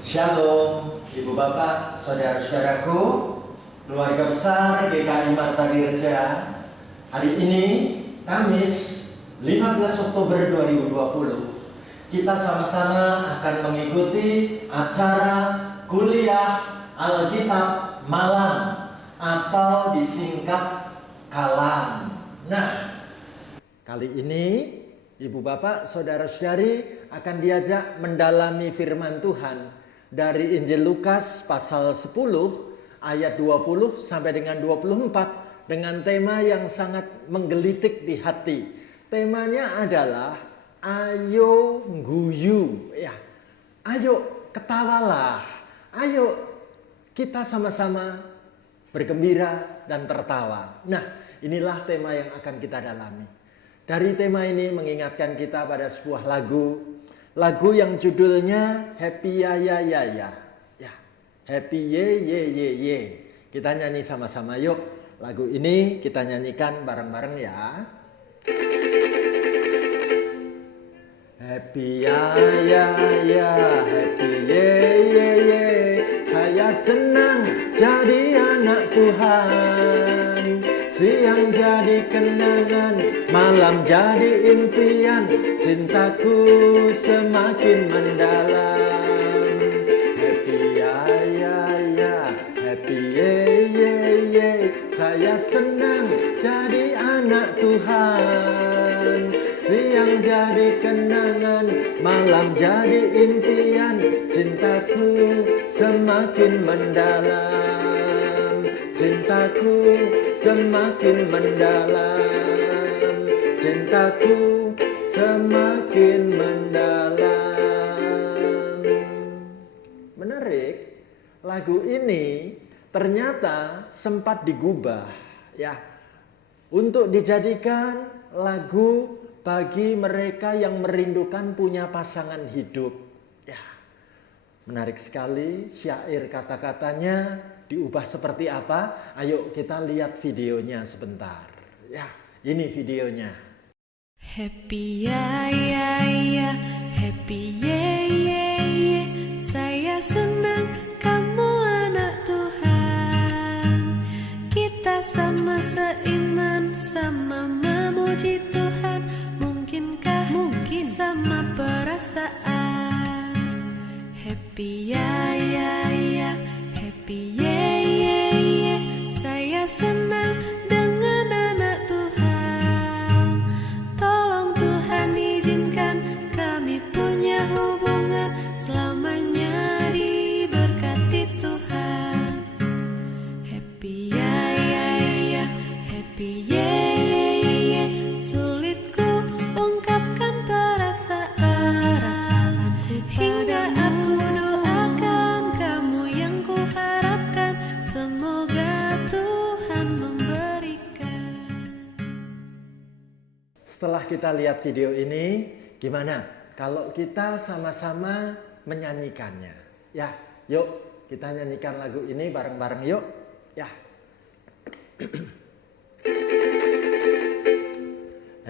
Shalom, Ibu Bapak, Saudara-saudaraku, keluarga besar GKI Marta Dirja. Hari ini, Kamis 15 Oktober 2020, kita sama-sama akan mengikuti acara kuliah Alkitab Malam atau disingkat KALAM. Nah, kali ini Ibu Bapak, Saudara-saudari akan diajak mendalami firman Tuhan dari Injil Lukas pasal 10 ayat 20 sampai dengan 24 dengan tema yang sangat menggelitik di hati. Temanya adalah ayo guyu, ya. Ayo ketawalah. Ayo kita sama-sama bergembira dan tertawa. Nah, inilah tema yang akan kita dalami. Dari tema ini mengingatkan kita pada sebuah lagu yang judulnya Happy Ya Ya Ya Ya. Ya, Happy Ye Ye Ye Ye. Kita nyanyi sama-sama yuk. Lagu ini kita nyanyikan bareng-bareng ya. Happy ya ya ya, happy ye ye ye. Saya senang jadi anak Tuhan. Siang jadi kenangan, malam jadi impian, cintaku semakin mendalam. Happy ya ya ya, happy ye ye ye. Saya senang jadi anak Tuhan. Siang jadi kenangan, malam jadi impian, cintaku semakin mendalam. Cintaku semakin mendalam, cintaku semakin mendalam. Menarik, lagu ini ternyata sempat digubah ya untuk dijadikan lagu bagi mereka yang merindukan punya pasangan hidup. Ya, menarik sekali syair kata-katanya diubah seperti apa? Ayo kita lihat videonya sebentar. Ya, ini videonya. Happy ya ya ya, happy ye ye ye. Saya senang kamu anak Tuhan. Kita sama seiman, sama memuji Tuhan. Mungkinkah mungkin sama perasaan. Happy ya ya ya, happy ye ye ye. Saya senang dengan anak Tuhan. Tolong Tuhan izinkan kami punya hubungan selamanya diberkati Tuhan. Happy ya ya ya, happy ye ye ye. Sulitku ungkapkan perasaan hingga aku doakan kamu yang kuharapkan. Semoga Tuhan memberikan. Setelah kita lihat video ini, gimana kalau kita sama-sama menyanyikannya? Ya, yuk kita nyanyikan lagu ini bareng-bareng yuk. Ya.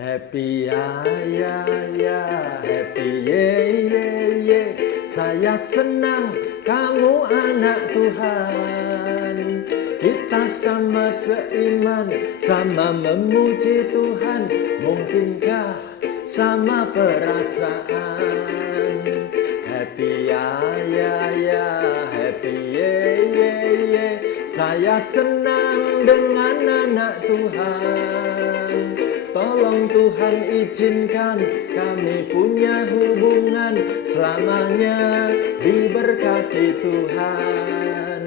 Happy ya ya ya, happy ye ye ye. Saya senang kamu anak Tuhan. Kita sama seiman, sama memuji Tuhan. Mungkinkah sama perasaan. Happy ya ya ya, happy ye ye ye. Saya senang dengan anak Tuhan. Tolong Tuhan izinkan kami punya hubungan selamanya diberkati Tuhan.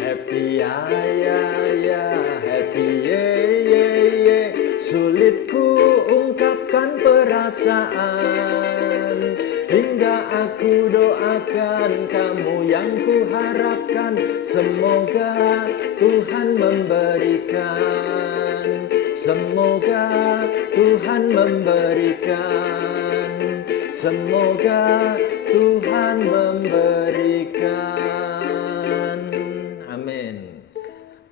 Happy ya ya ya, happy ye ye ye. Sulitku ungkapkan perasaan hingga aku doakan kamu yang kuharapkan. Semoga Tuhan memberikan. Semoga Tuhan memberikan. Semoga Tuhan memberikan. Amin.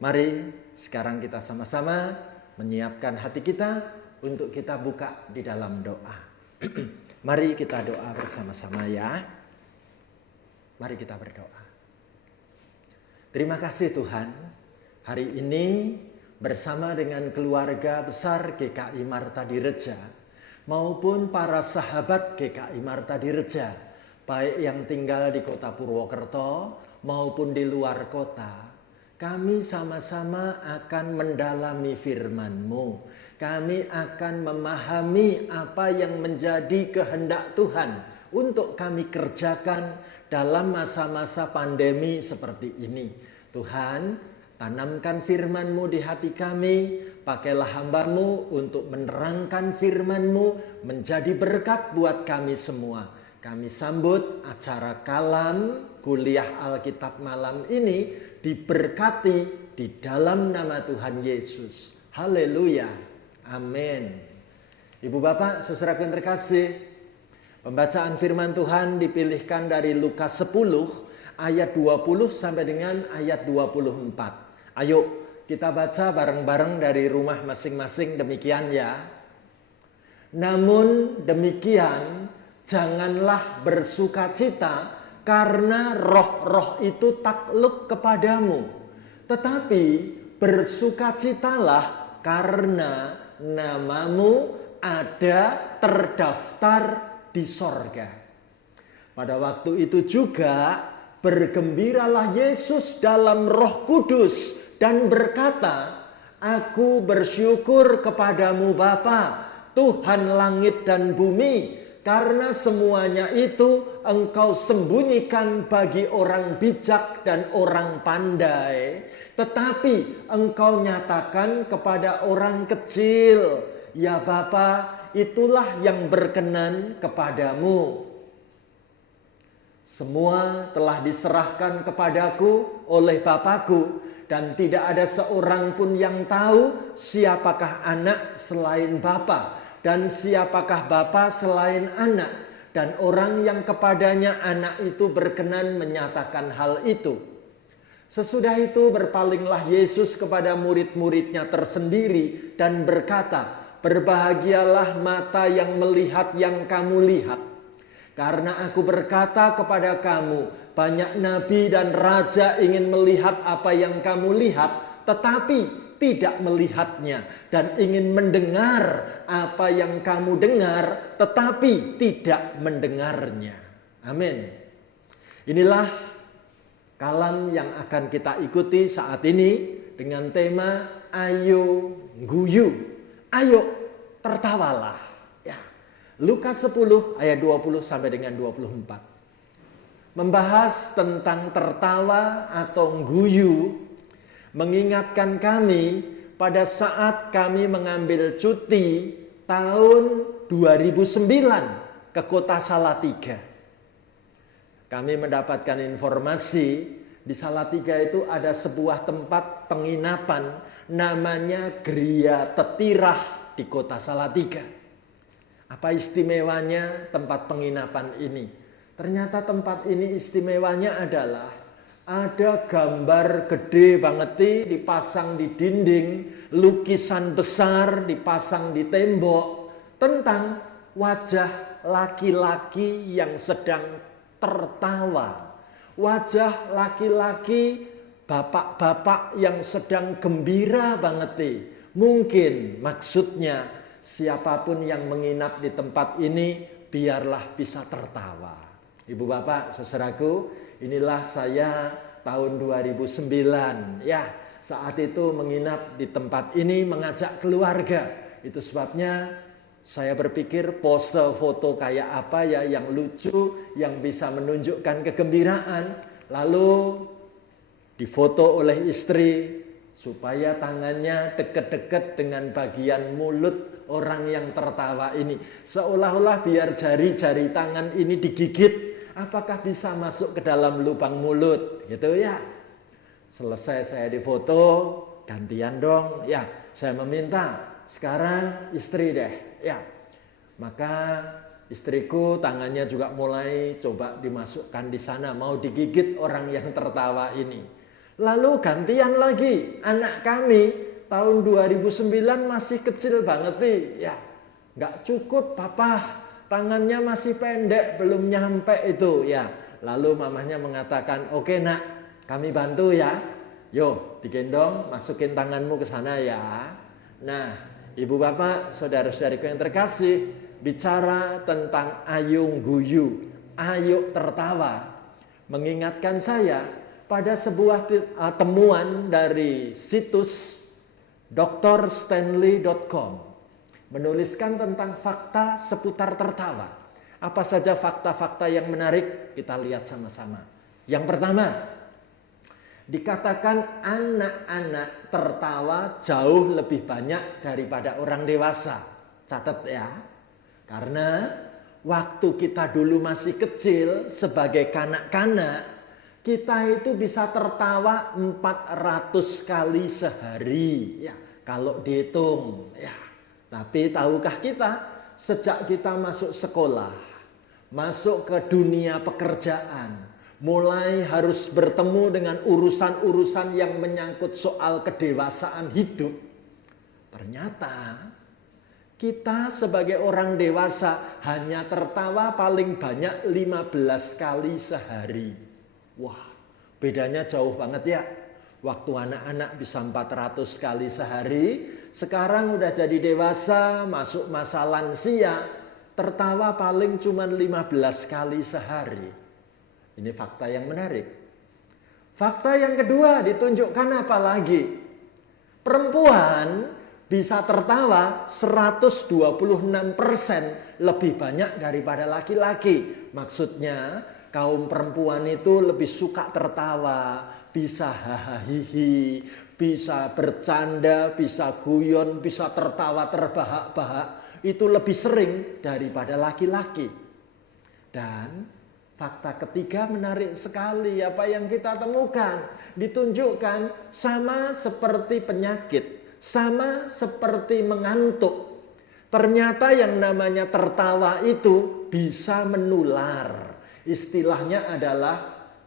Mari sekarang kita sama-sama menyiapkan hati kita untuk kita buka di dalam doa. Mari kita doa bersama-sama ya. Mari kita berdoa. Terima kasih Tuhan, hari ini bersama dengan keluarga besar GKI Marta Direja maupun para sahabat GKI Marta Direja, baik yang tinggal di kota Purwokerto maupun di luar kota, kami sama-sama akan mendalami firman-Mu. Kami akan memahami apa yang menjadi kehendak Tuhan untuk kami kerjakan dalam masa-masa pandemi seperti ini. Tuhan, tanamkan firman-Mu di hati kami, pakailah hamba-Mu untuk menerangkan firman-Mu menjadi berkat buat kami semua. Kami sambut acara kalam kuliah Alkitab malam ini diberkati di dalam nama Tuhan Yesus. Haleluya. Amin. Ibu bapak, saudaraku yang terkasih, pembacaan firman Tuhan dipilihkan dari Lukas 10 ayat 20 sampai dengan ayat 24. Ayo kita baca bareng-bareng dari rumah masing-masing, demikian ya. Namun demikian, janganlah bersukacita karena roh-roh itu takluk kepadamu, tetapi bersukacitalah karena namamu ada terdaftar di sorga. Pada waktu itu juga bergembiralah Yesus dalam Roh Kudus dan berkata, Aku bersyukur kepadamu Bapa, Tuhan langit dan bumi, karena semuanya itu Engkau sembunyikan bagi orang bijak dan orang pandai, tetapi Engkau nyatakan kepada orang kecil. Ya Bapa, itulah yang berkenan kepadamu. Semua telah diserahkan kepadaku oleh Bapakku, dan tidak ada seorang pun yang tahu siapakah anak selain Bapa, dan siapakah Bapa selain anak, dan orang yang kepadanya anak itu berkenan menyatakan hal itu. Sesudah itu berpalinglah Yesus kepada murid-muridnya tersendiri dan berkata, Berbahagialah mata yang melihat yang kamu lihat. Karena aku berkata kepada kamu, banyak nabi dan raja ingin melihat apa yang kamu lihat, tetapi tidak melihatnya, dan ingin mendengar apa yang kamu dengar, tetapi tidak mendengarnya. Amin. Inilah kalam yang akan kita ikuti saat ini dengan tema Ayo Guyu. Ayo tertawalah. Lukas 10 ayat 20 sampai dengan 24. Membahas tentang tertawa atau guyu, mengingatkan kami pada saat kami mengambil cuti tahun 2009 ke kota Salatiga. Kami mendapatkan informasi di Salatiga itu ada sebuah tempat penginapan namanya Gria Tetirah di kota Salatiga. Apa istimewanya tempat penginapan ini? Ternyata tempat ini istimewanya adalah ada gambar gede banget dipasang di dinding, lukisan besar dipasang di tembok tentang wajah laki-laki yang sedang tertawa. Wajah laki-laki, bapak-bapak yang sedang gembira banget. Mungkin maksudnya siapapun yang menginap di tempat ini biarlah bisa tertawa. Ibu bapak, saudaraku, inilah saya tahun 2009. Ya, saat itu menginap di tempat ini mengajak keluarga. Itu sebabnya saya berpikir pose foto kayak apa ya yang lucu, yang bisa menunjukkan kegembiraan. Lalu difoto oleh istri supaya tangannya dekat-dekat dengan bagian mulut orang yang tertawa ini. Seolah-olah biar jari-jari tangan ini digigit, apakah bisa masuk ke dalam lubang mulut, gitu ya. Selesai saya difoto, gantian dong. Ya, saya meminta sekarang istri deh. Ya, maka istriku tangannya juga mulai coba dimasukkan di sana, mau digigit orang yang tertawa ini. Lalu gantian lagi, anak kami tahun 2009 masih kecil banget nih. Ya, nggak cukup papa, tangannya masih pendek, belum nyampe itu. Ya, Lalu mamahnya mengatakan, oke nak, kami bantu ya. Yo, digendong, masukin tanganmu ke sana ya. Nah, ibu bapak, saudara-saudariku yang terkasih, bicara tentang ayung guyu, ayo tertawa, mengingatkan saya pada sebuah temuan dari situs drstanley.com, menuliskan tentang fakta seputar tertawa. Apa saja fakta-fakta yang menarik? Kita lihat sama-sama. Yang pertama, dikatakan anak-anak tertawa jauh lebih banyak daripada orang dewasa. Catat ya. Karena waktu kita dulu masih kecil sebagai kanak-kanak, kita itu bisa tertawa 400 kali sehari ya, kalau dihitung ya. Tapi tahukah kita, sejak kita masuk sekolah, masuk ke dunia pekerjaan, mulai harus bertemu dengan urusan-urusan yang menyangkut soal kedewasaan hidup, ternyata kita sebagai orang dewasa hanya tertawa paling banyak 15 kali sehari. Wah, bedanya jauh banget ya. Waktu anak-anak bisa 400 kali sehari, sekarang udah jadi dewasa, masuk masa lansia, tertawa paling cuma 15 kali sehari. Ini fakta yang menarik. Fakta yang kedua ditunjukkan apa lagi? Perempuan bisa tertawa 126% lebih banyak daripada laki-laki. Maksudnya kaum perempuan itu lebih suka tertawa, bisa hahaha, bisa bercanda, bisa guyon, bisa tertawa terbahak-bahak. Itu lebih sering daripada laki-laki. Dan fakta ketiga menarik sekali apa yang kita temukan. Ditunjukkan sama seperti penyakit, sama seperti mengantuk. Ternyata yang namanya tertawa itu bisa menular. Istilahnya adalah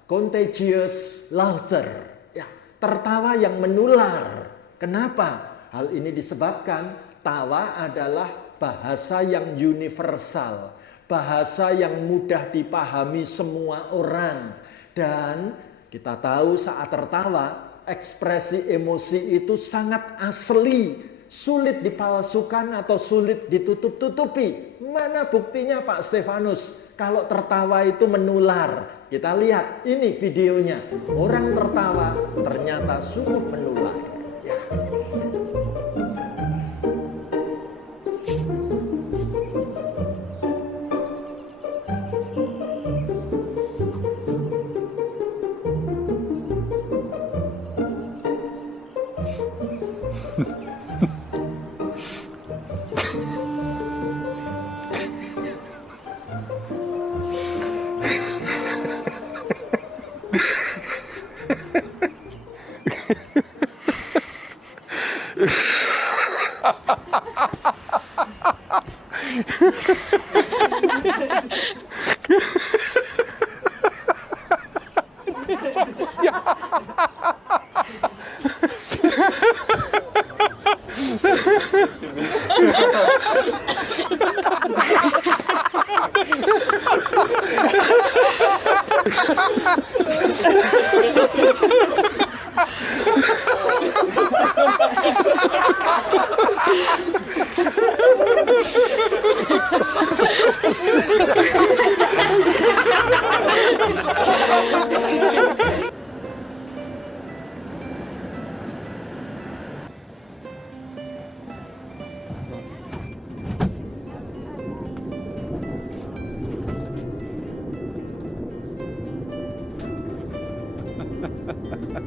contagious laughter. Ya, tertawa yang menular. Kenapa? Hal ini disebabkan tawa adalah bahasa yang universal, bahasa yang mudah dipahami semua orang. Dan kita tahu saat tertawa, ekspresi emosi itu sangat asli, sulit dipalsukan atau sulit ditutup-tutupi. Mana buktinya Pak Stefanus? Kalau tertawa itu menular. Kita lihat, ini videonya. Orang tertawa ternyata sungguh menular. Ya. Ha ha ha!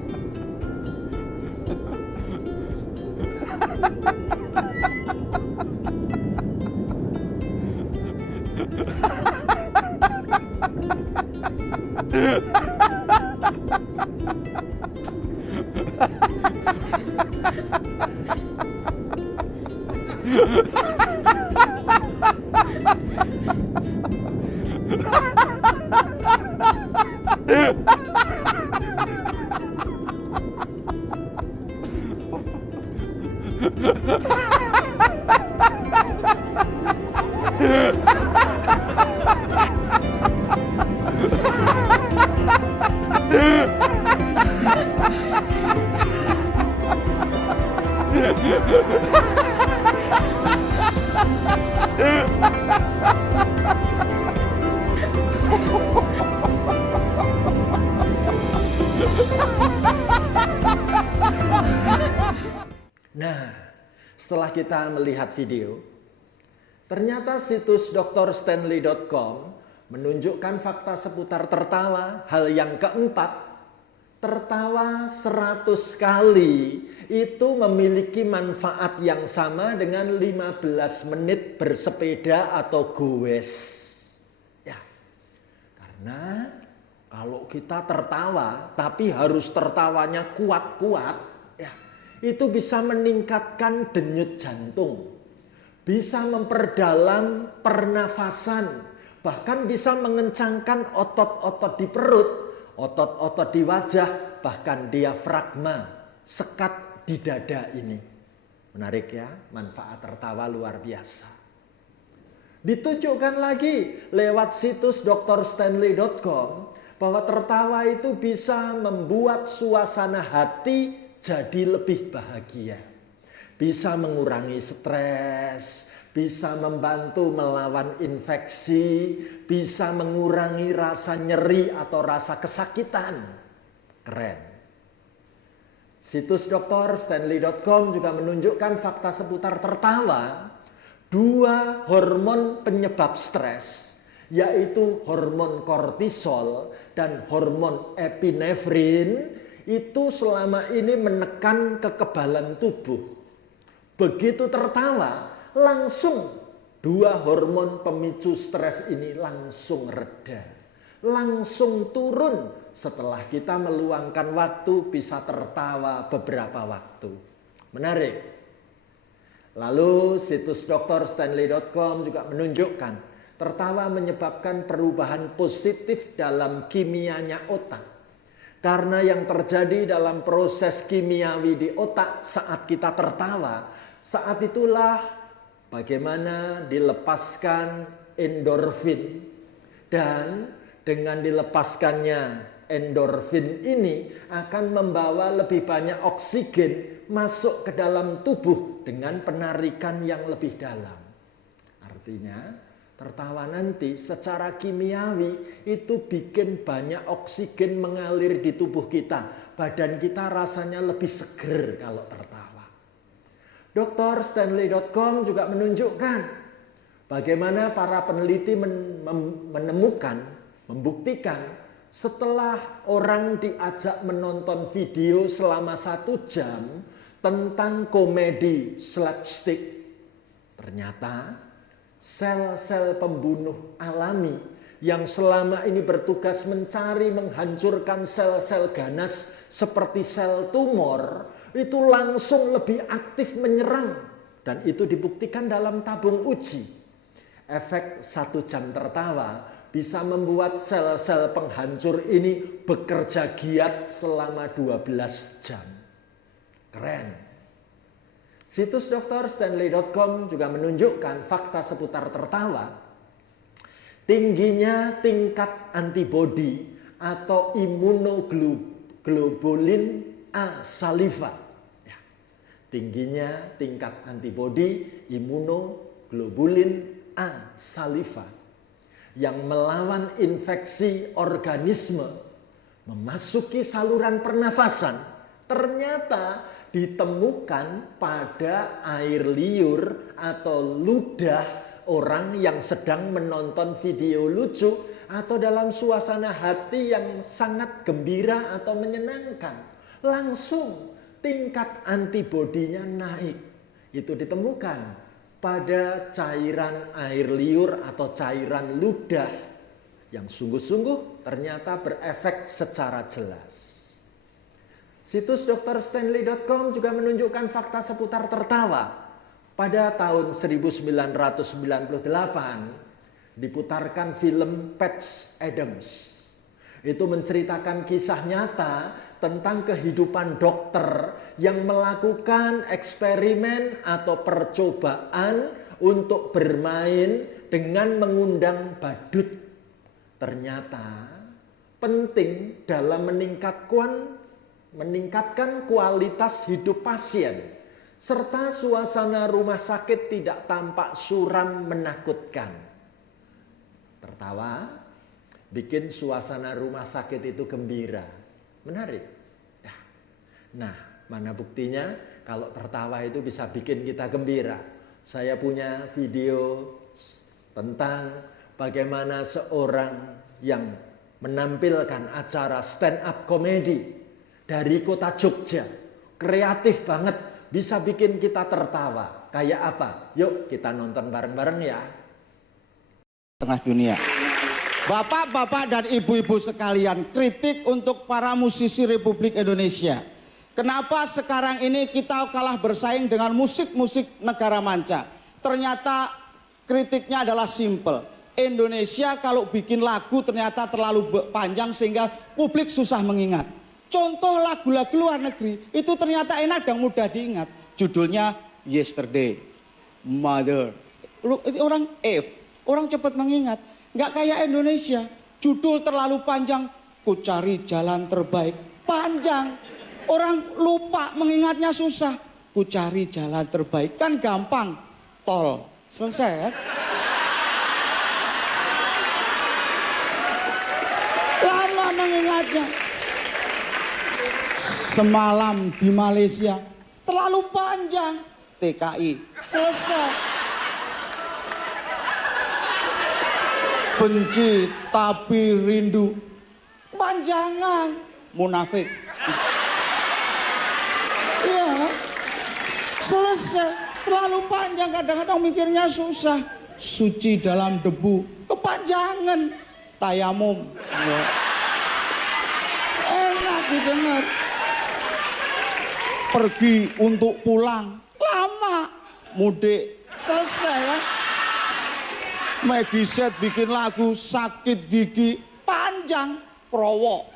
Nah, setelah kita melihat video, ternyata situs drstanley.com menunjukkan fakta seputar tertawa. Hal yang keempat, tertawa 100 kali itu memiliki manfaat yang sama dengan 15 menit bersepeda atau goes. Ya, karena kalau kita tertawa, tapi harus tertawanya kuat-kuat, ya, itu bisa meningkatkan denyut jantung, bisa memperdalam pernafasan, bahkan bisa mengencangkan otot-otot di perut, otot-otot di wajah, bahkan diafragma, sekat di dada ini. Menarik ya, manfaat tertawa luar biasa. Ditunjukkan lagi lewat situs drstanley.com bahwa tertawa itu bisa membuat suasana hati jadi lebih bahagia. Bisa mengurangi stres, bisa membantu melawan infeksi, bisa mengurangi rasa nyeri atau rasa kesakitan. Keren. Situs drstanley.com juga menunjukkan fakta seputar tertawa. 2 hormon penyebab stres, yaitu hormon kortisol dan hormon epinefrin, itu selama ini menekan kekebalan tubuh. Begitu tertawa, langsung 2 hormon pemicu stres ini langsung reda, langsung turun setelah kita meluangkan waktu bisa tertawa beberapa waktu. Menarik. Lalu situs drstanley.com juga menunjukkan tertawa menyebabkan perubahan positif dalam kimianya otak. Karena yang terjadi dalam proses kimiawi di otak saat kita tertawa, saat itulah bagaimana dilepaskan endorfin. Dan dengan dilepaskannya endorfin ini akan membawa lebih banyak oksigen masuk ke dalam tubuh dengan penarikan yang lebih dalam. Artinya tertawa nanti secara kimiawi itu bikin banyak oksigen mengalir di tubuh kita. Badan kita rasanya lebih seger kalau tertawa. drstanley.com juga menunjukkan bagaimana para peneliti membuktikan setelah orang diajak menonton video selama 1 jam tentang komedi slapstick, ternyata sel-sel pembunuh alami yang selama ini bertugas mencari menghancurkan sel-sel ganas seperti sel tumor itu langsung lebih aktif menyerang, dan itu dibuktikan dalam tabung uji. Efek 1 jam tertawa bisa membuat sel-sel penghancur ini bekerja giat selama 12 jam. Keren. Situs drstanley.com juga menunjukkan fakta seputar tertawa. Tingginya tingkat antibodi atau imunoglobulin A saliva. Ya. Tingginya tingkat antibodi imunoglobulin A saliva yang melawan infeksi organisme memasuki saluran pernafasan ternyata ditemukan pada air liur atau ludah orang yang sedang menonton video lucu atau dalam suasana hati yang sangat gembira atau menyenangkan. Langsung tingkat antibodinya naik. Itu ditemukan pada cairan air liur atau cairan ludah yang sungguh-sungguh ternyata berefek secara jelas. Situs drstanley.com juga menunjukkan fakta seputar tertawa. Pada tahun 1998 diputarkan film Patch Adams. Itu menceritakan kisah nyata tentang kehidupan dokter yang melakukan eksperimen atau percobaan untuk bermain dengan mengundang badut. Ternyata penting dalam meningkatkan kualitas hidup pasien, serta suasana rumah sakit tidak tampak suram menakutkan. Tertawa bikin suasana rumah sakit itu gembira. Menarik. Nah, Mana buktinya? Kalau tertawa itu bisa bikin kita gembira. Saya punya video tentang bagaimana seorang yang menampilkan acara stand up comedy dari kota Jogja. Kreatif banget, bisa bikin kita tertawa. Kayak apa? Yuk kita nonton bareng-bareng ya. Tengah dunia. Bapak-bapak dan ibu-ibu sekalian, kritik untuk para musisi Republik Indonesia. Kenapa sekarang ini kita kalah bersaing dengan musik-musik negara manca? Ternyata kritiknya adalah simple. Indonesia kalau bikin lagu ternyata terlalu panjang sehingga publik susah mengingat. Contoh lagu-lagu luar negeri itu ternyata enak dan mudah diingat. Judulnya Yesterday, Mother. Orang orang cepat mengingat. Nggak kayak Indonesia, judul terlalu panjang, ku cari jalan terbaik, panjang. Orang lupa mengingatnya susah, ku cari jalan terbaik, kan gampang, tol, selesai kan? Lama mengingatnya. Semalam di Malaysia, terlalu panjang, TKI, selesai. Benci tapi rindu, panjangan, munafik. Iya, selesai. Terlalu panjang, kadang-kadang mikirnya susah. Suci dalam debu, kepanjangan, tayamum. Ya. Enak didengar. Pergi untuk pulang, lama. Mudik, selesai kan? Maggie Set bikin lagu sakit gigi, panjang, prowok.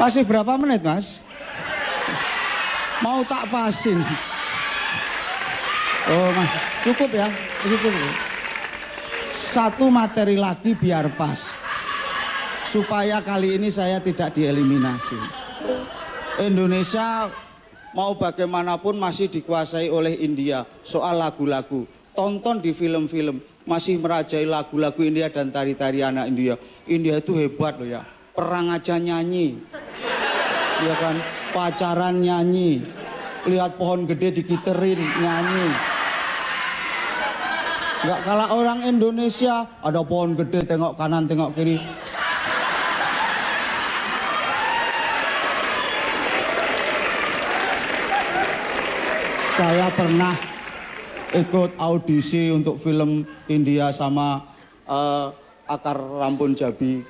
Masih berapa menit, Mas? Mau tak pasin? Oh, Mas, cukup ya, cukup. Satu materi lagi biar pas, supaya kali ini saya tidak dieliminasi. Indonesia mau bagaimanapun masih dikuasai oleh India soal lagu-lagu. Tonton di film-film, masih merajai lagu-lagu India dan tari-tari anak India. India itu hebat loh ya, perang aja nyanyi. Ya kan, pacaran nyanyi. Lihat pohon gede digiterin, nyanyi. Nggak kalah orang Indonesia, ada pohon gede tengok kanan tengok kiri. Saya pernah ikut audisi untuk film India sama Akar Rampun Jabi.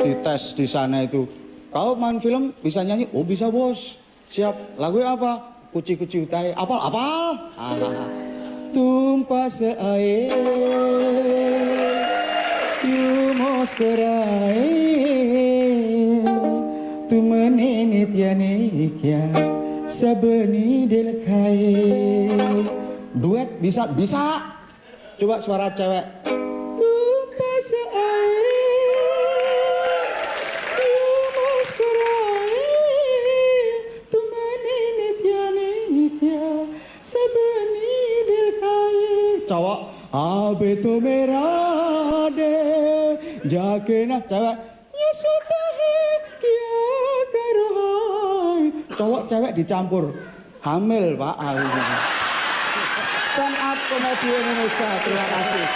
Dites di sana itu. Kau main film bisa nyanyi? Oh bisa bos. Siap. Lagu apa? Kuci-kuci utai. Apal? Tumpah seair, you muskurae, tu menenit ya nikya. Sabeni delkai. Duet bisa? Bisa. Coba suara cewek. Tumpah seair, yumuskurai, tumani nitya, sabeni delkai. Cowok. Abe to merade, jakena cewek. Yesuta he kia karohai. Cowok cewek dicampur, hamil Pak. Stand up komedi Indonesia, terima kasih.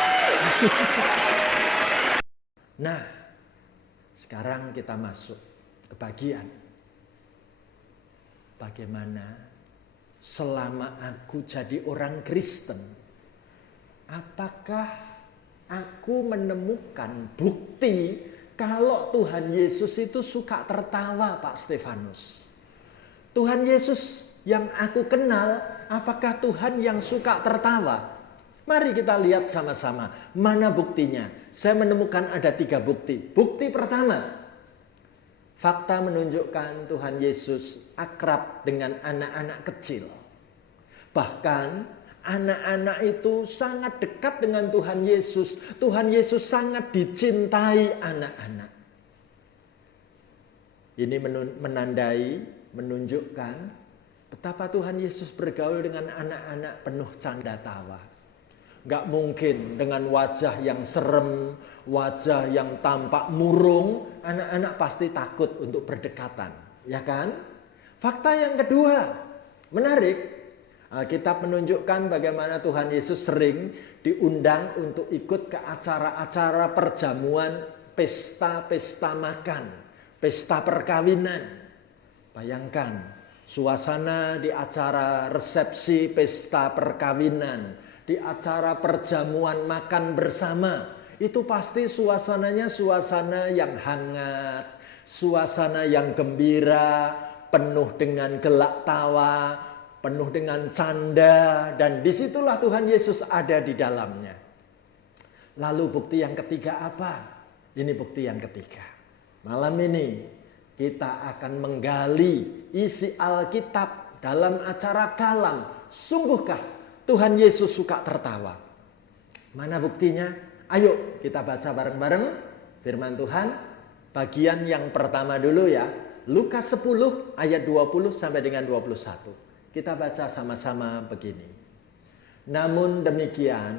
Nah, sekarang kita masuk ke bagian bagaimana selama aku jadi orang Kristen, apakah aku menemukan bukti kalau Tuhan Yesus itu suka tertawa, Pak Stefanus? Tuhan Yesus yang aku kenal, apakah Tuhan yang suka tertawa? Mari kita lihat sama-sama. Mana buktinya? Saya menemukan ada 3 bukti. Bukti pertama, fakta menunjukkan Tuhan Yesus akrab dengan anak-anak kecil. Bahkan anak-anak itu sangat dekat dengan Tuhan Yesus. Tuhan Yesus sangat dicintai anak-anak. Ini menunjukkan betapa Tuhan Yesus bergaul dengan anak-anak penuh canda tawa. Gak mungkin dengan wajah yang serem, wajah yang tampak murung, anak-anak pasti takut untuk berdekatan, ya kan? Fakta yang kedua, menarik. Alkitab menunjukkan bagaimana Tuhan Yesus sering diundang untuk ikut ke acara-acara perjamuan, pesta-pesta makan, pesta perkawinan. Bayangkan, suasana di acara resepsi pesta perkawinan, di acara perjamuan makan bersama, itu pasti suasananya suasana yang hangat, suasana yang gembira, penuh dengan gelak tawa, penuh dengan canda, dan disitulah Tuhan Yesus ada di dalamnya. Lalu bukti yang ketiga apa? Ini bukti yang ketiga. Malam ini kita akan menggali isi Alkitab dalam acara galang. Sungguhkah Tuhan Yesus suka tertawa? Mana buktinya? Ayo kita baca bareng-bareng firman Tuhan. Bagian yang pertama dulu ya. Lukas 10 ayat 20 sampai dengan 21. Kita baca sama-sama begini. Namun demikian,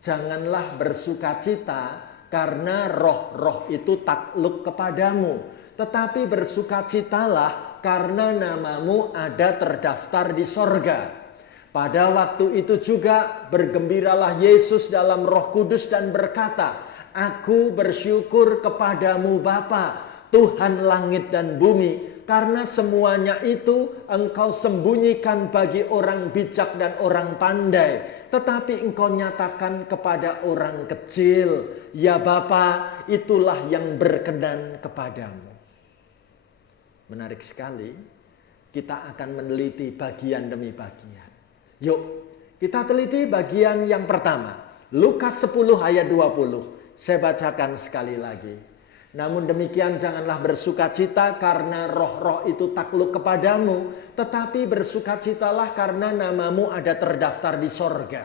janganlah bersukacita karena roh-roh itu takluk kepadamu. Tetapi bersukacitalah karena namamu ada terdaftar di sorga. Pada waktu itu juga bergembiralah Yesus dalam Roh Kudus dan berkata, Aku bersyukur kepadamu Bapa, Tuhan langit dan bumi, karena semuanya itu engkau sembunyikan bagi orang bijak dan orang pandai, tetapi engkau nyatakan kepada orang kecil. Ya Bapa, itulah yang berkenan kepadamu. Menarik sekali, kita akan meneliti bagian demi bagian. Yuk, kita teliti bagian yang pertama. Lukas 10 ayat 20. Saya bacakan sekali lagi. Namun demikian janganlah bersukacita karena roh-roh itu takluk kepadamu, tetapi bersukacitalah karena namamu ada terdaftar di sorga.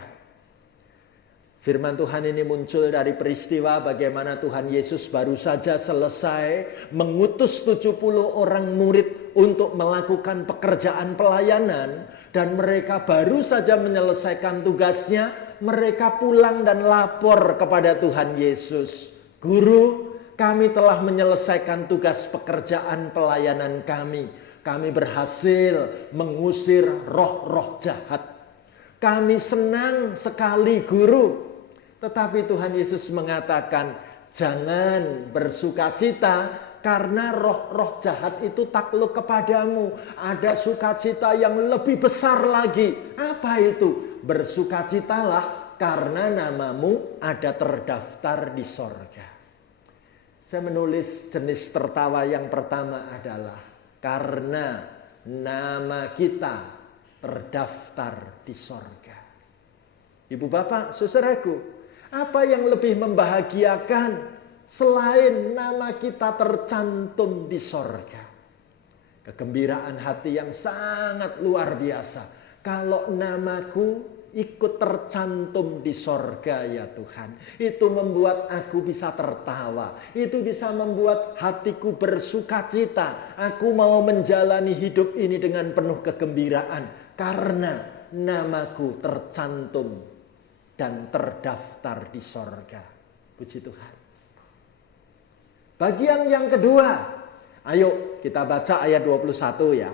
Firman Tuhan ini muncul dari peristiwa bagaimana Tuhan Yesus baru saja selesai mengutus 70 orang murid untuk melakukan pekerjaan pelayanan, dan mereka baru saja menyelesaikan tugasnya. Mereka pulang dan lapor kepada Tuhan Yesus, Guru, kami telah menyelesaikan tugas pekerjaan pelayanan kami. Kami berhasil mengusir roh-roh jahat. Kami senang sekali Guru. Tetapi Tuhan Yesus mengatakan, jangan bersukacita karena roh-roh jahat itu takluk kepadamu. Ada sukacita yang lebih besar lagi. Apa itu? Bersukacitalah karena namamu ada terdaftar di sorga. Saya menulis jenis tertawa yang pertama adalah karena nama kita terdaftar di sorga. Ibu bapak, saudaraku, apa yang lebih membahagiakan selain nama kita tercantum di sorga? Kegembiraan hati yang sangat luar biasa. Kalau namaku ikut tercantum di sorga ya Tuhan. Itu membuat aku bisa tertawa. Itu bisa membuat hatiku bersukacita. Aku mau menjalani hidup ini dengan penuh kegembiraan. Karena namaku tercantum dan terdaftar di sorga. Puji Tuhan. Bagian yang kedua. Ayo kita baca ayat 21 ya.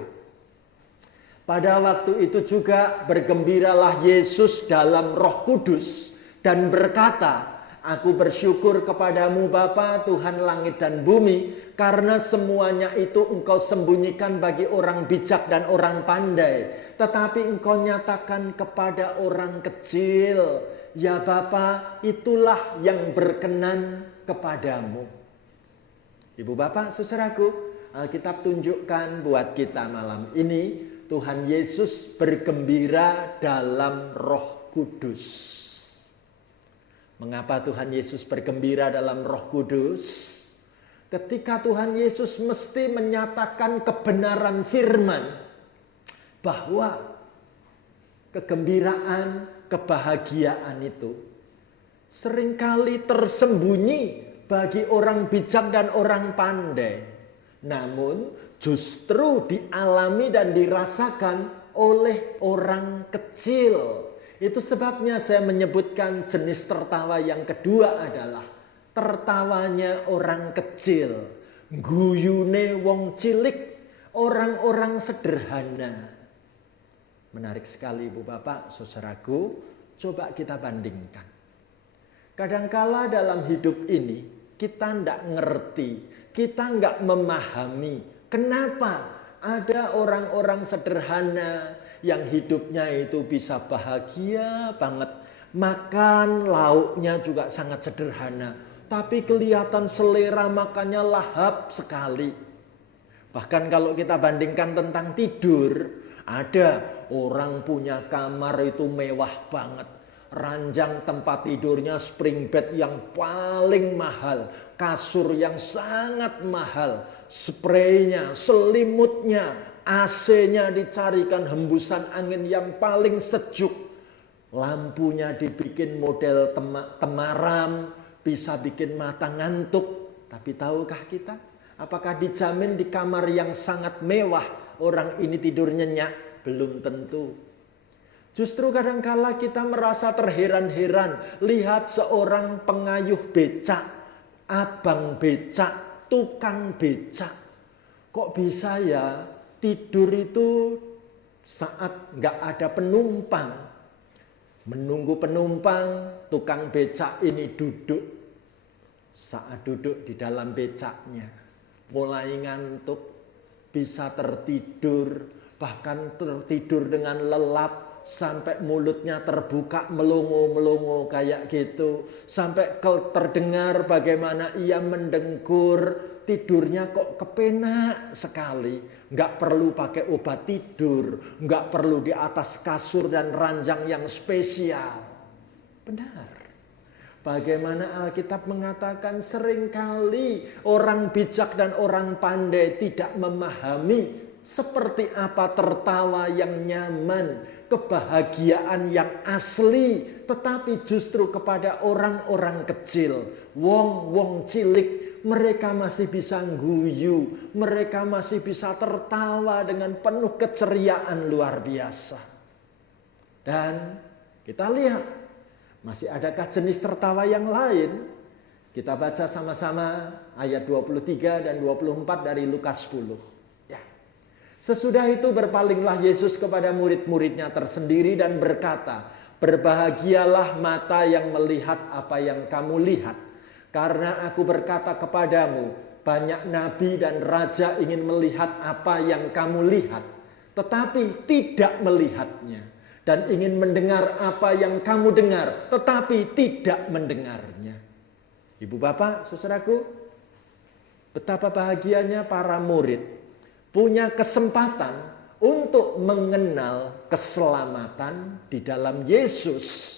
Pada waktu itu juga bergembiralah Yesus dalam Roh Kudus dan berkata, Aku bersyukur kepadamu Bapa, Tuhan langit dan bumi, karena semuanya itu engkau sembunyikan bagi orang bijak dan orang pandai, tetapi engkau nyatakan kepada orang kecil. Ya Bapa, itulah yang berkenan kepadamu. Ibu bapak, saudaraku, Alkitab tunjukkan buat kita malam ini, Tuhan Yesus bergembira dalam Roh Kudus. Mengapa Tuhan Yesus bergembira dalam Roh Kudus? Ketika Tuhan Yesus mesti menyatakan kebenaran firman, bahwa kegembiraan, kebahagiaan itu seringkali tersembunyi bagi orang bijak dan orang pandai. Namun justru dialami dan dirasakan oleh orang kecil. Itu sebabnya saya menyebutkan jenis tertawa yang kedua adalah tertawanya orang kecil, guyune wong cilik, orang-orang sederhana. Menarik sekali Ibu Bapak, saudaraku, coba kita bandingkan. Kadangkala dalam hidup ini kita tidak ngerti, kita nggak memahami kenapa ada orang-orang sederhana yang hidupnya itu bisa bahagia banget. Makan lauknya juga sangat sederhana, tapi kelihatan selera makannya lahap sekali. Bahkan kalau kita bandingkan tentang tidur, ada orang punya kamar itu mewah banget. Ranjang tempat tidurnya spring bed yang paling mahal, kasur yang sangat mahal, spraynya, selimutnya, AC-nya dicarikan hembusan angin yang paling sejuk. Lampunya dibikin model temaram, bisa bikin mata ngantuk. Tapi tahukah kita, apakah dijamin di kamar yang sangat mewah orang ini tidur nyenyak? Belum tentu. Justru kadangkala kita merasa terheran-heran lihat seorang pengayuh becak, abang becak, tukang becak. Kok bisa ya tidur itu saat nggak ada penumpang? Menunggu penumpang, tukang becak ini duduk. Saat duduk di dalam becaknya, mulai ngantuk, bisa tertidur, bahkan tertidur dengan lelap, sampai mulutnya terbuka melongo-melongo kayak gitu, sampai terdengar bagaimana ia mendengkur. Tidurnya kok kepenak sekali, nggak perlu pakai obat tidur, nggak perlu di atas kasur dan ranjang yang spesial. Benar. Bagaimana Alkitab mengatakan seringkali orang bijak dan orang pandai tidak memahami seperti apa tertawa yang nyaman, kebahagiaan yang asli, tetapi justru kepada orang-orang kecil, wong-wong cilik, mereka masih bisa guyu, mereka masih bisa tertawa dengan penuh keceriaan luar biasa. Dan kita lihat, masih adakah jenis tertawa yang lain? Kita baca sama-sama ayat 23 dan 24 dari Lukas 10. Sesudah itu berpalinglah Yesus kepada murid-muridnya tersendiri dan berkata, berbahagialah mata yang melihat apa yang kamu lihat. Karena aku berkata kepadamu, banyak nabi dan raja ingin melihat apa yang kamu lihat, tetapi tidak melihatnya. Dan ingin mendengar apa yang kamu dengar, tetapi tidak mendengarnya. Ibu bapak, saudaraku, betapa bahagianya para murid punya kesempatan untuk mengenal keselamatan di dalam Yesus.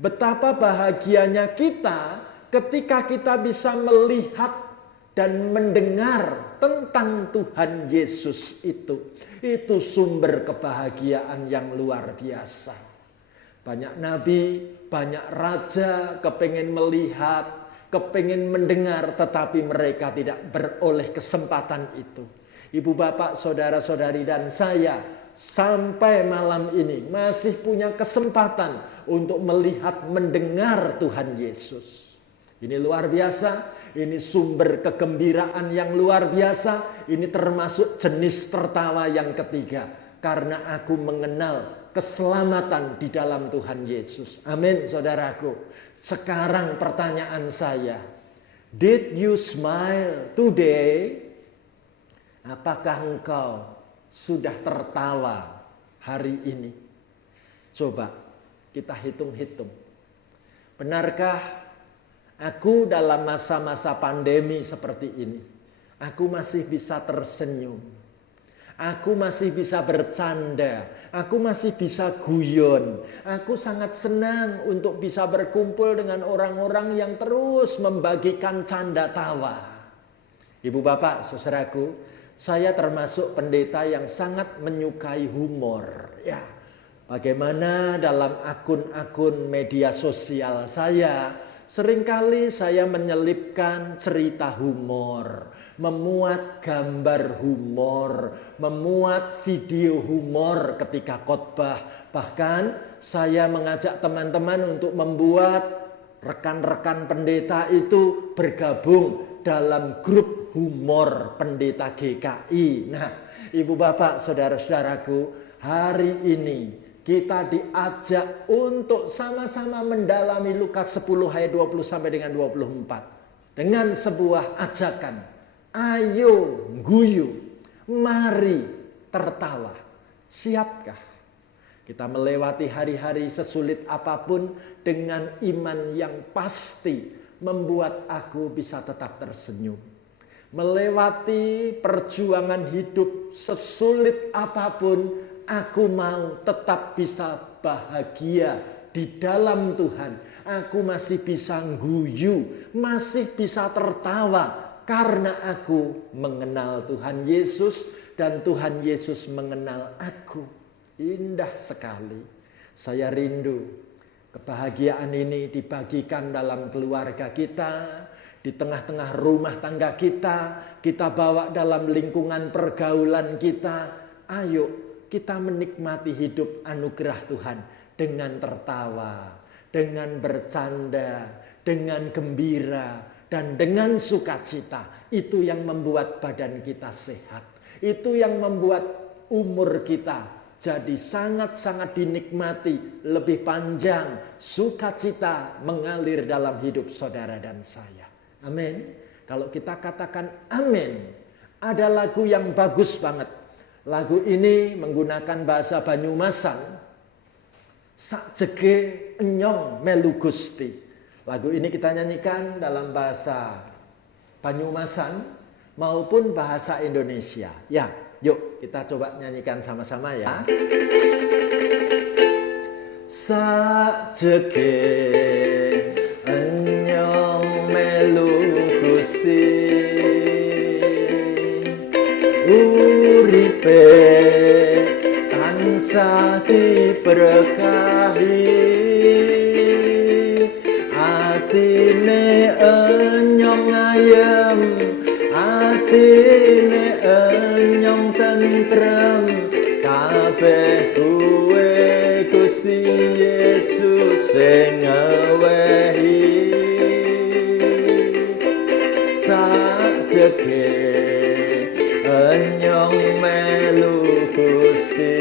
Betapa bahagianya kita ketika kita bisa melihat dan mendengar tentang Tuhan Yesus itu. Itu sumber kebahagiaan yang luar biasa. Banyak nabi, banyak raja kepengen melihat, kepengen mendengar, tetapi mereka tidak beroleh kesempatan itu. Ibu bapak, saudara-saudari dan saya sampai malam ini masih punya kesempatan untuk melihat, mendengar Tuhan Yesus. Ini luar biasa, ini sumber kegembiraan yang luar biasa, ini termasuk jenis tertawa yang ketiga. Karena aku mengenal keselamatan di dalam Tuhan Yesus. Amin, saudaraku. Sekarang pertanyaan saya, did you smile today? Apakah engkau sudah tertawa hari ini? Coba kita hitung-hitung. Benarkah aku dalam masa-masa pandemi seperti ini, aku masih bisa tersenyum, aku masih bisa bercanda, aku masih bisa guyon. Aku sangat senang untuk bisa berkumpul dengan orang-orang yang terus membagikan canda tawa. Ibu bapak, saudaraku, saya termasuk pendeta yang sangat menyukai humor. Ya, bagaimana dalam akun-akun media sosial saya, seringkali saya menyelipkan cerita humor, memuat gambar humor, memuat video humor ketika khotbah. Bahkan saya mengajak teman-teman untuk membuat rekan-rekan pendeta itu bergabung dalam grup humor pendeta GKI. Nah, ibu bapak, saudara-saudaraku, hari ini kita diajak untuk sama-sama mendalami Lukas 10 ayat 20 sampai dengan 24. Dengan sebuah ajakan, ayo guyu, mari tertawa. Siapkah kita melewati hari-hari sesulit apapun dengan iman yang pasti membuat aku bisa tetap tersenyum? Melewati perjuangan hidup sesulit apapun, aku mau tetap bisa bahagia di dalam Tuhan. Aku masih bisa guyu, masih bisa tertawa karena aku mengenal Tuhan Yesus dan Tuhan Yesus mengenal aku. Indah sekali. Saya rindu kebahagiaan ini dibagikan dalam keluarga kita, di tengah-tengah rumah tangga kita, kita bawa dalam lingkungan pergaulan kita. Ayo kita menikmati hidup anugerah Tuhan dengan tertawa, dengan bercanda, dengan gembira, dan dengan sukacita. Itu yang membuat badan kita sehat. Itu yang membuat umur kita jadi sangat-sangat dinikmati, lebih panjang. Sukacita mengalir dalam hidup saudara dan saya. Amin. Kalau kita katakan amin, ada lagu yang bagus banget. Lagu ini menggunakan bahasa Banyumasan. Sakjege enyong melu Gusti. Lagu ini kita nyanyikan dalam bahasa Banyumasan maupun bahasa Indonesia. Ya, yuk kita coba nyanyikan sama-sama ya. Sakjege enyong melu Gusti, uripe tansah diberkahi, atine enyong ayem, atine enyong tentrem, kabeh kuwe Gusti Yesus sing ngewehi. Sakjege enyong melu Gusti,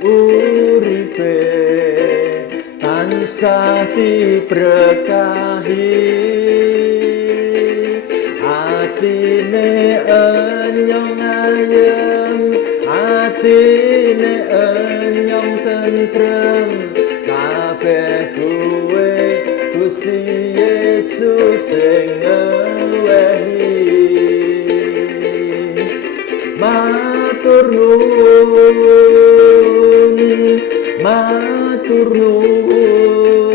uripe tansah diberkahi, atine enyong ayem, atine enyong tentrem, kabeh kuwe Gusti Yesus sing ngewehi. Matur nuwun, matur nuwun,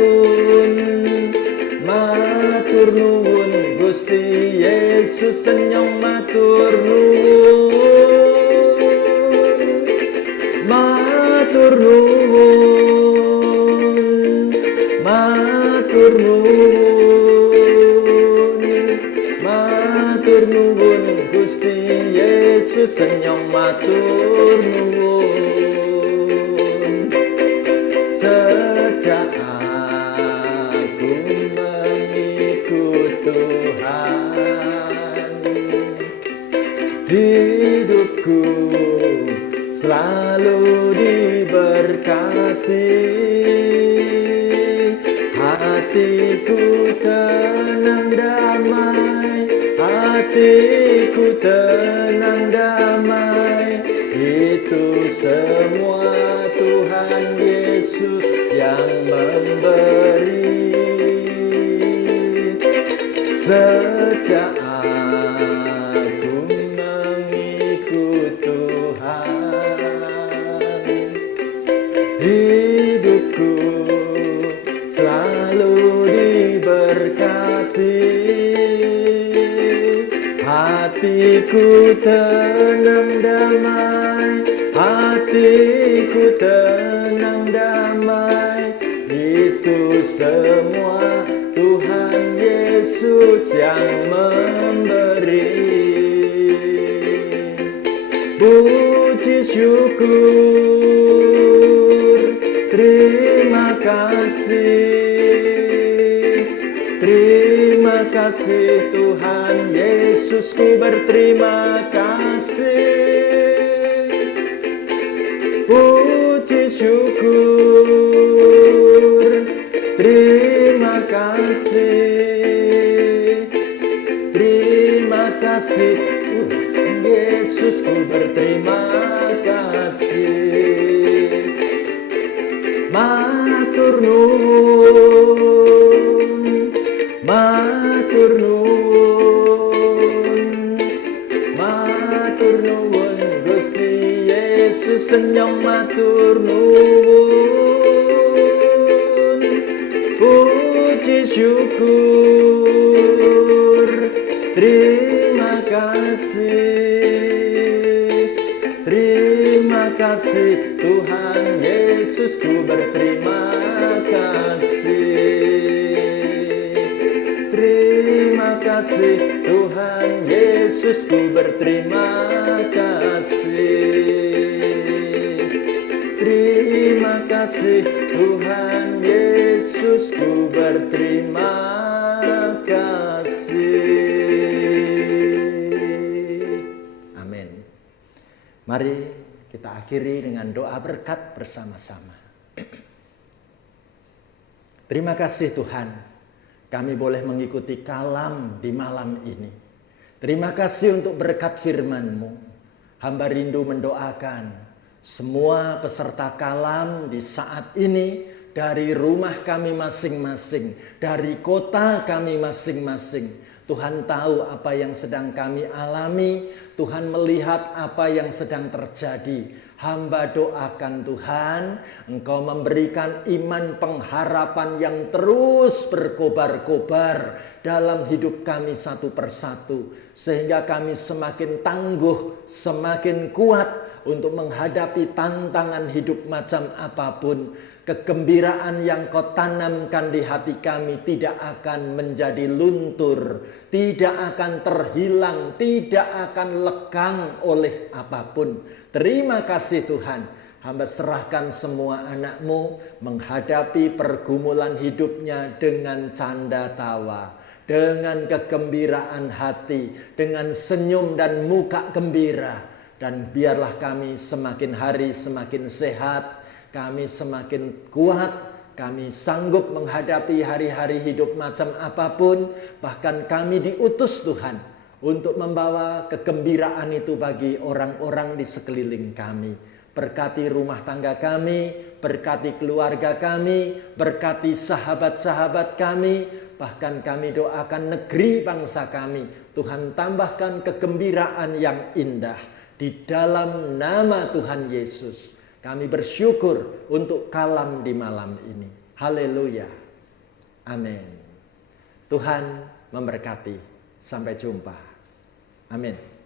matur nuwun Gusti Yesus enyong matur nuwun, matur nuwun, matur nuwun, matur nuwun Gusti Yesus enyong matur nuwun. Sejak aku mengikut Tuhan, hidupku selalu diberkati, hatiku tenang damai, hatiku tenang damai. Itu semua Tuhan Yesus yang memberi. Sejak aku mengikut Tuhan, hidupku selalu diberkati, hatiku tenang damai, hatiku tenang damai. Itu semua Tuhan Yesus yang memberi. Puji syukur, terima kasih Terima kasih Tuhan Yesus, ku berterima kasih. Puji syukur, terima kasih. Terima kasih Tuhan Yesus, ku berterima kasih. Matur nuwun, matur nuwun, matur nuwun Gusti Yesus, senyum matur nuwun. Puji syukur, terima kasih. Terima kasih Tuhan Yesus, ku berterima kasih. Terima kasih Tuhan Yesus, ku berterima kasih. Terima kasih Tuhan Yesus, ku berterima kasih. Amin. Mari kita akhiri dengan doa berkat bersama-sama. Terima kasih Tuhan, kami boleh mengikuti kalam di malam ini. Terima kasih untuk berkat firman-Mu. Hamba rindu mendoakan semua peserta kalam di saat ini, dari rumah kami masing-masing, dari kota kami masing-masing. Tuhan tahu apa yang sedang kami alami, Tuhan melihat apa yang sedang terjadi. Hamba doakan Tuhan, Engkau memberikan iman pengharapan yang terus berkobar-kobar dalam hidup kami satu persatu. Sehingga kami semakin tangguh, semakin kuat untuk menghadapi tantangan hidup macam apapun. Kegembiraan yang Kau tanamkan di hati kami tidak akan menjadi luntur, tidak akan terhilang, tidak akan lekang oleh apapun. Terima kasih Tuhan, hamba serahkan semua anak-Mu menghadapi pergumulan hidupnya dengan canda tawa, dengan kegembiraan hati, dengan senyum dan muka gembira. Dan biarlah kami semakin hari semakin sehat, kami semakin kuat, kami sanggup menghadapi hari-hari hidup macam apapun. Bahkan kami diutus Tuhan untuk membawa kegembiraan itu bagi orang-orang di sekeliling kami. Berkati rumah tangga kami, berkati keluarga kami, berkati sahabat-sahabat kami. Bahkan kami doakan negeri bangsa kami. Tuhan tambahkan kegembiraan yang indah. Di dalam nama Tuhan Yesus, kami bersyukur untuk kalam di malam ini. Haleluya. Amin. Tuhan memberkati. Sampai jumpa. Amin.